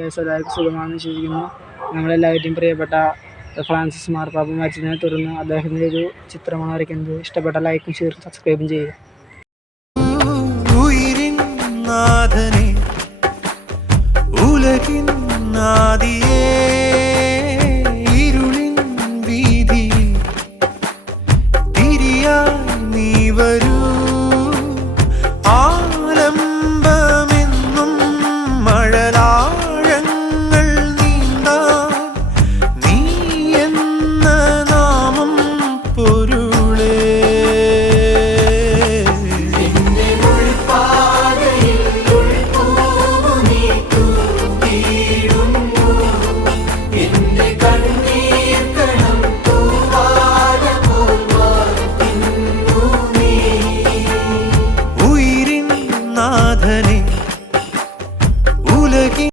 എല്ലാവർക്കും സുഖമാണെന്ന് വിശ്വസിക്കുന്നു. നമ്മളെല്ലാവരുടെയും പ്രിയപ്പെട്ട ഫ്രാൻസിസ് മാർപ്പാപ്പ മരിച്ചതിനെ തുടർന്ന് അദ്ദേഹത്തിൻ്റെ ഒരു ചിത്രമാണ് വരയ്ക്കുന്നത്. ഇഷ്ടപ്പെട്ട ലൈക്കും ഷെയറും സബ്സ്ക്രൈബും ചെയ്യുക. ഉലകിൻ നാദിയേ